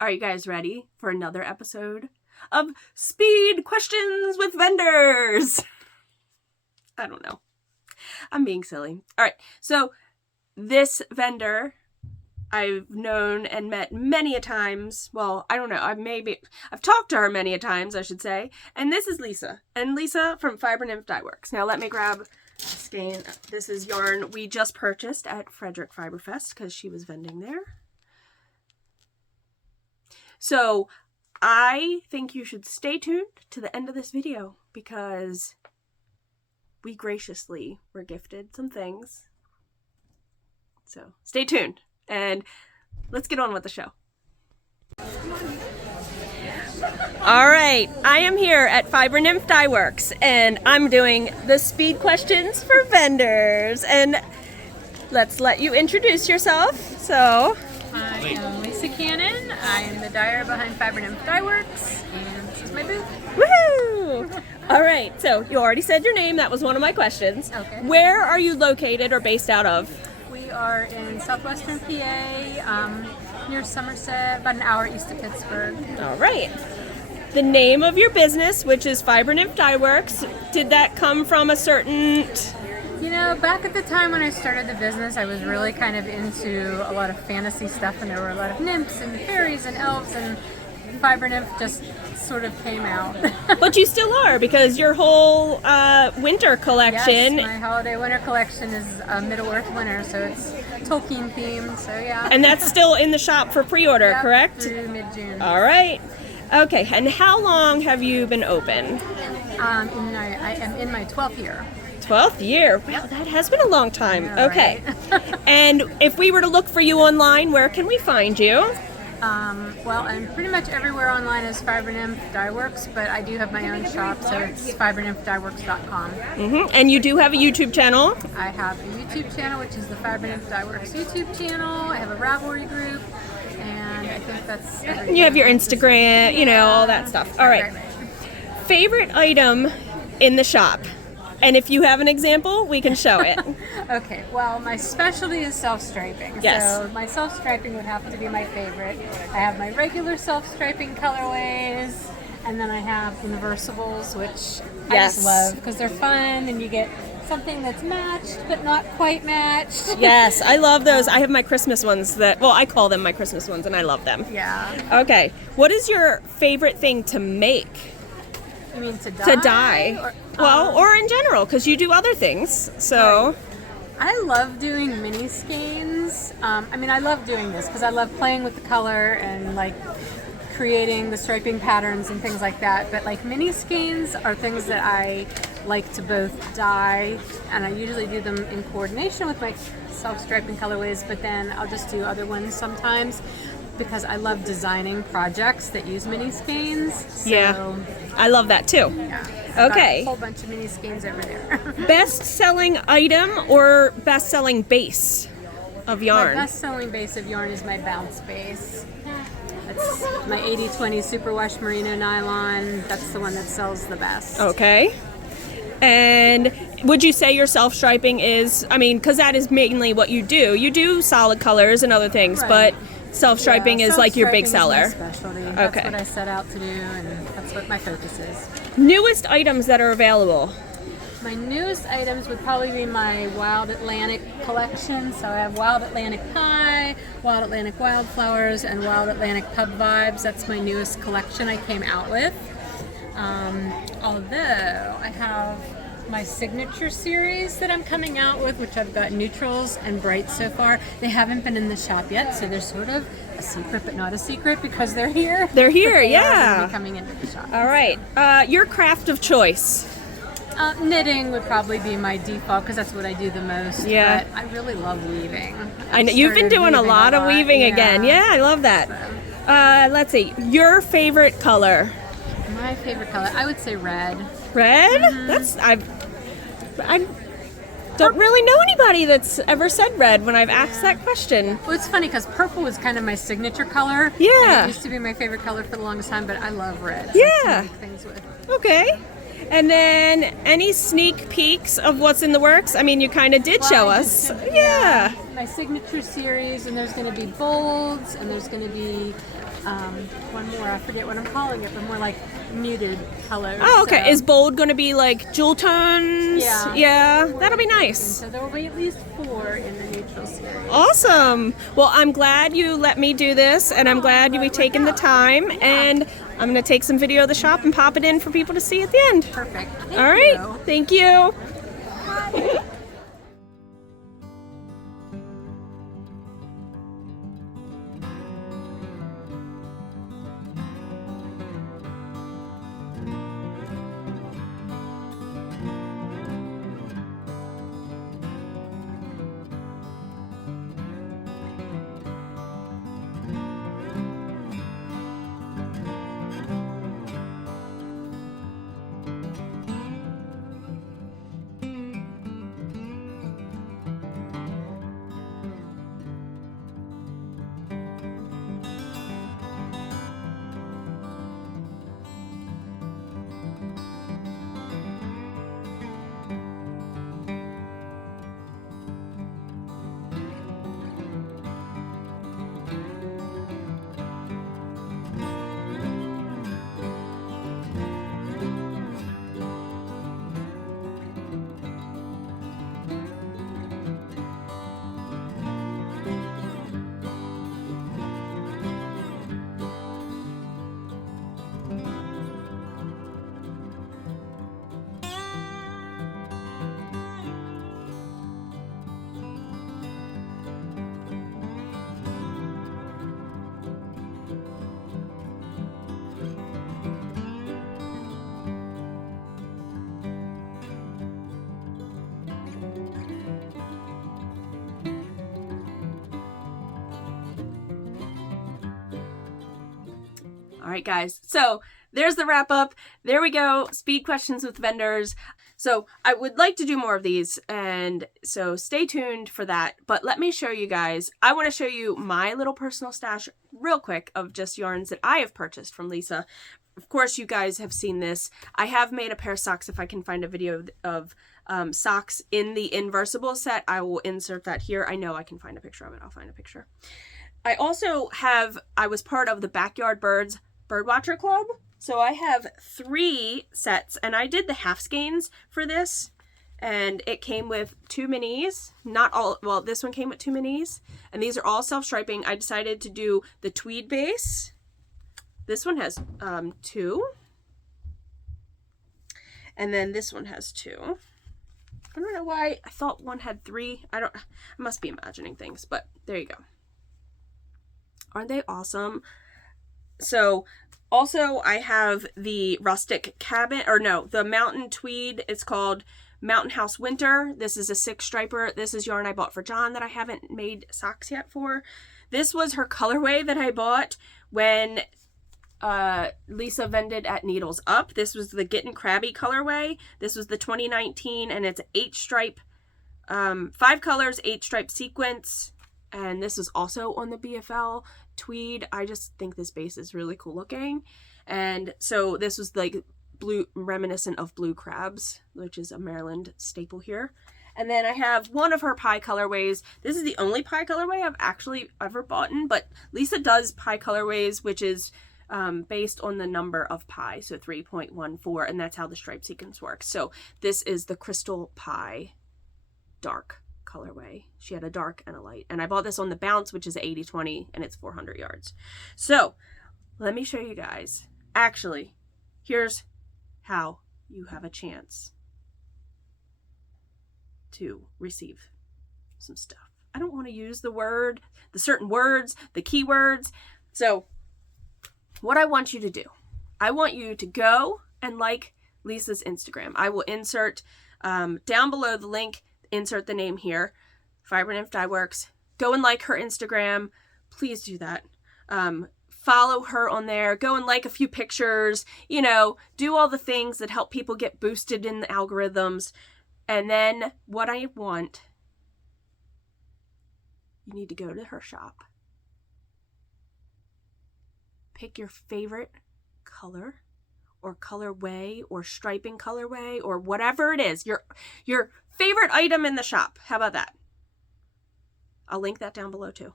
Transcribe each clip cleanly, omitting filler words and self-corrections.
Are you guys ready for another episode of Speed Questions with Vendors? I don't know. I'm being silly. All right. So this vendor I've known and met many a times. Well, I don't know. I've talked to her many a times, I should say. And this is Lisa. And Lisa from Fibernymph Dye Works. Now let me grab a skein. This is yarn we just purchased at Frederick Fiberfest because she was vending there. So I think you should stay tuned to the end of this video because we graciously were gifted some things. So stay tuned and let's get on with the show. All right, I am here at Fibernymph Dye Works and I'm doing the speed questions for vendors. And let's let you introduce yourself. So I am Lisa Cannon. I am the dyer behind Fibernymph Dye Works, and this is my booth. woohoo! All right, so you already said your name. That was one of my questions. Okay. Where are you located or based out of? We are in southwestern PA, near Somerset, about an hour east of Pittsburgh. All right. The name of your business, which is Fibernymph Dye Works, did that come from a certain... You know, back at the time when I started the business, I was really kind of into a lot of fantasy stuff, and there were a lot of nymphs and fairies and elves, and Fibernymph just sort of came out. But you still are, because your whole winter collection... Yes, my holiday winter collection is Middle-earth winter, so it's Tolkien themed, so yeah. And that's still in the shop for pre-order, Yep, correct? through mid-June. All right. Okay, and how long have you been open? I am in my 12th year. 12th year. Wow, that has been a long time. Yeah, okay. right. And if we were to look for you online, where can we find you? Well, I'm pretty much everywhere online as Fibernymph Dye Works, but I do have my own shop, so it's fibernymphdyworks.com. Mm-hmm. And you do have a YouTube channel? I have a YouTube channel, which is the Fibernymph Dye Works YouTube channel. I have a Ravelry group, and I think that's everything. You have your Instagram, all that stuff. All right. Right. Favorite item in the shop? And if you have an example, we can show it. Okay, well, my specialty is self-striping. Yes. So my self-striping would have to be my favorite. I have my regular self-striping colorways, and then I have the reversibles, which I just love because they're fun, and you get something that's matched but not quite matched. Yes, I love those. I have my Christmas ones I call them my Christmas ones, and I love them. Yeah. Okay, what is your favorite thing to make? You mean to dye? To dye. Or in general, because you do other things. So, right. I love doing mini skeins. I love doing this because I love playing with the color and like creating the striping patterns and things like that. But like mini skeins are things that I like to both dye, and I usually do them in coordination with my self-striping colorways. But then I'll just do other ones sometimes, because I love designing projects that use mini skeins. So, yeah, I love that too. Yeah. Okay. A whole bunch of mini skeins over there. Best-selling item or best-selling base of yarn? My best-selling base of yarn is my bounce base. That's my 80/20 superwash merino nylon. That's the one that sells the best. Okay. And would you say your self-striping is, because that is mainly what you do. You do solid colors and other things, Right. but self-striping is like your big seller. Is my specialty. That's Okay. what I set out to do, and that's what my focus is. Newest items that are available? My newest items would probably be my Wild Atlantic collection. So I have Wild Atlantic Pie, Wild Atlantic Wildflowers, and Wild Atlantic Pub Vibes. That's my newest collection I came out with. Although I have my signature series that I'm coming out with, which I've got neutrals and brights so far. They haven't been in the shop yet, so they're sort of a secret, but not a secret because they're here. They're here, They are yeah. gonna be coming into the shop. All right. Your craft of choice? Knitting would probably be my default because that's what I do the most. Yeah. But I really love weaving. I know you've been doing a lot of weaving again. Yeah, I love that. So. Let's see. Your favorite color? My favorite color, I would say red. Red? Mm-hmm. I don't really know anybody that's ever said red when I've asked that question. Well, it's funny because purple was kind of my signature color. Yeah. And it used to be my favorite color for the longest time, but I love red. Yeah. To make things with. Okay. And then any sneak peeks of what's in the works? You kind of did show us. Yeah. my signature series, and there's going to be bolds, and there's going to be one more. I forget what I'm calling it, but more like muted colors. Oh, okay. So, Is bold going to be like jewel tones? Yeah. Yeah, that'll be nice. so there will be at least 4 in the neutral series. Awesome. Well, I'm glad you let me do this, and I'm glad you were taking the time. And I'm going to take some video of the shop and pop it in for people to see at the end. Perfect. All right. Thank you. All right, guys. So there's the wrap up. There we go. Speed questions with vendors. So I would like to do more of these, and so stay tuned for that. But let me show you guys. I want to show you my little personal stash real quick of just yarns that I have purchased from Lisa. Of course, you guys have seen this. I have made a pair of socks. If I can find a video of socks in the inversible set, I will insert that here. I know I can find a picture of it. I'll find a picture. I also I was part of the Backyard Birds Birdwatcher Club. So I have 3 sets, and I did the half skeins for this, and it came with 2 minis. Not all, well, this one came with 2 minis, and these are all self-striping. I decided to do the tweed base. This one has 2, and then this one has 2. I don't know why I thought one had 3. I must be imagining things, but there you go. Aren't they awesome? So also I have the rustic cabin, or no, the mountain tweed. It's called Mountain House Winter. This is a 6 striper. This is yarn I bought for John that I haven't made socks yet for. This was her colorway that I bought when Lisa vended at Needles Up. This was the Gettin' Crabby colorway. This was the 2019, and it's 8 stripe, 5 colors, 8 stripe sequence. And this is also on the BFL tweed. I just think this base is really cool looking. And so this was like blue, reminiscent of Blue Crabs, which is a Maryland staple here. And then I have one of her pie colorways. This is the only pie colorway I've actually ever bought in, but Lisa does pie colorways, which is based on the number of pie, so 3.14, and that's how the stripe sequence works. So this is the Crystal Pie dark colorway. She had a dark and a light, and I bought this on the Bounce, which is 80/20, and it's 400 yards. So let me show you guys. Actually, here's how you have a chance to receive some stuff. I don't want to use the certain words, the keywords. So what I want you to do, I want you to go and like Lisa's Instagram. I will insert down below the link, insert the name here, Fibernymph Dye Works. Go and like her Instagram. Please do that. Follow her on there. Go and like a few pictures. You know, do all the things that help people get boosted in the algorithms. And then what I want, you need to go to her shop. Pick your favorite color or colorway or striping colorway or whatever it is. Your favorite item in the shop. How about that? I'll link that down below too.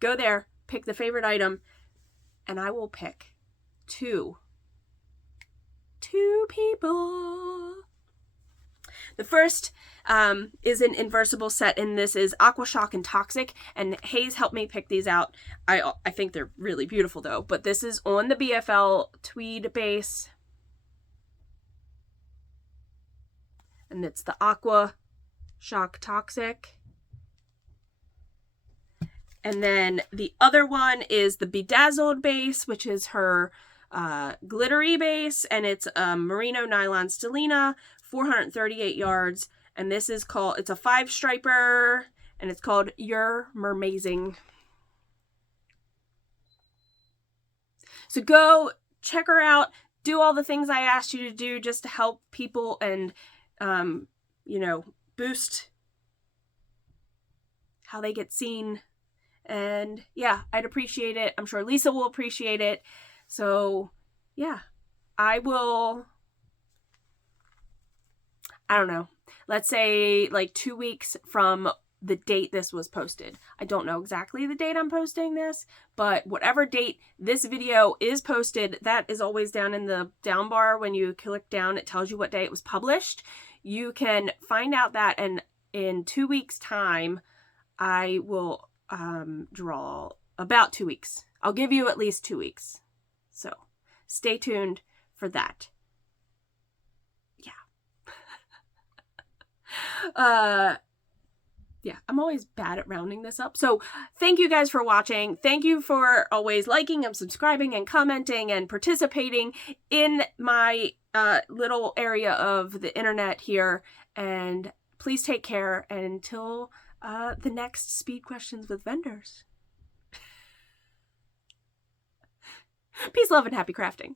Go there, pick the favorite item, and I will pick two people. The first is an inversible set, and this is Aqua Shock and Toxic, and Hayes helped me pick these out. I think they're really beautiful though, but this is on the BFL tweed base, and it's the Aqua Shock Toxic. And then the other one is the Bedazzled base, which is her glittery base, and it's a merino nylon stellina, 438 yards, and this is called, it's a 5-striper, and it's called You're Mermazing. So go check her out, do all the things I asked you to do just to help people and, boost how they get seen. And yeah, I'd appreciate it. I'm sure Lisa will appreciate it. So yeah, I don't know, let's say like 2 weeks from the date this was posted. I don't know exactly the date I'm posting this, but whatever date this video is posted, that is always down in the down bar. When you click down, it tells you what day it was published. You can find out that, and in 2 weeks time, I will draw about 2 weeks. I'll give you at least 2 weeks. So stay tuned for that. Yeah, I'm always bad at rounding this up. So thank you guys for watching. Thank you for always liking and subscribing and commenting and participating in my little area of the internet here. And please take care until the next Speed Questions with Vendors. Peace, love, and happy crafting.